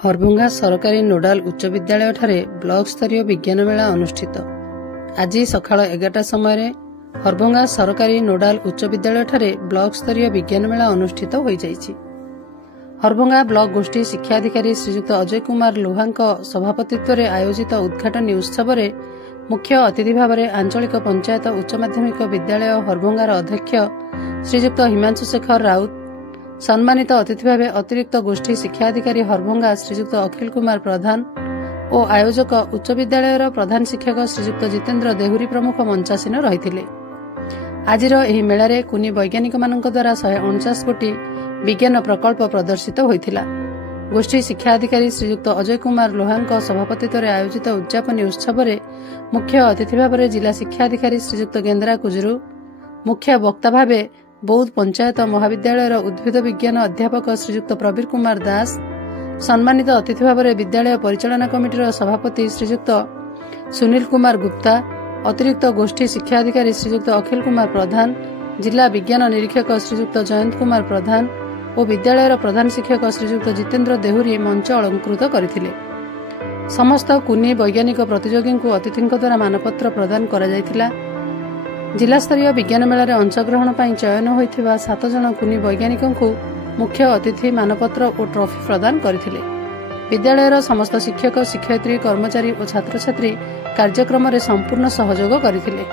हरभंगा सरकारी नोडाल उच्च विद्यालय ठारे ब्लॉक स्तरीय विज्ञान मेला अनुष्ठित। आज सकाळ 11टा समय हरभंगा सरकारी नोडाल उच्च विद्यालय ठारे ब्लॉक स्तरीय विज्ञान मेला अनुष्ठित हो जाइछि। हरभंगा ब्लॉक गोष्ठी शिक्षाधिकारी श्रीजुक्त अजय कुमार लोहांक सभापतित्व में आयोजित उद्घाटनी उत्सव में मुख्य अतिथि भाव में आंचलिक पंचायत उच्च माध्यमिक विद्यालय हरभंगार अध्यक्ष श्रीजुक्त हिमांशु शेखर राउत, सम्मानित अतिथि भाव अतिरिक्त गोष्ठी शिक्षाधिकारी हरभंगा श्रीजुक्त अखिल कुमार प्रधान और आयोजक उच्च विद्यालयर प्रधान शिक्षक श्रीजुक्त जितेन्द्र देहुरी प्रमुख मंचासीन रही। आज मेलारे कुनी वैज्ञानिक मानक द्वारा 149 कोटी विज्ञान प्रकल्प प्रदर्शित होइथिला। गोष्ठी शिक्षाधिकारी श्रीजुक्त अजय कुमार लोहांक सभापतित्व में आयोजित उद्यापनी उत्सव में मुख्य अतिथि भाव में जिला शिक्षाधिकारी श्रीजुक्त गेंद्रा कुजरू, मुख्य वक्ता भाव बौद्ध पंचायत महाविद्यालयर उद्भिद विज्ञान अध्यापक श्रीजुक्त प्रवीर कुमार दास, सम्मानित अतिथि भाव में विद्यालय परिचालना कमिटीर सभापति श्रीजुक्त सुनील कुमार गुप्ता, अतिरिक्त गोष्ठी शिक्षाधिकारी श्रीजुक्त अखिल कुमार प्रधान, जिला विज्ञान निरीक्षक श्रीजुक्त जयंत कुमार प्रधान और विद्यालयर प्रधान शिक्षक श्रीजुक्त जितेन्द्र देहुरी मंच अलंकृत करथिले। समस्त कुनी वैज्ञानिक प्रतियोगी को अतिथि द्वारा मानपत्र प्रदान करा जायथिला। जिला स्तरीय विज्ञान मेलार अंशग्रहण पर चयन होइथिबा 7 जन कुनी वैज्ञानिक मुख्य अतिथि मानपत्र और ट्रॉफी प्रदान करथिले। विद्यालयर समस्त शिक्षक शिक्षयित्री कर्मचारी और छात्र छात्री कार्यक्रम में संपूर्ण सहयोग करथिले।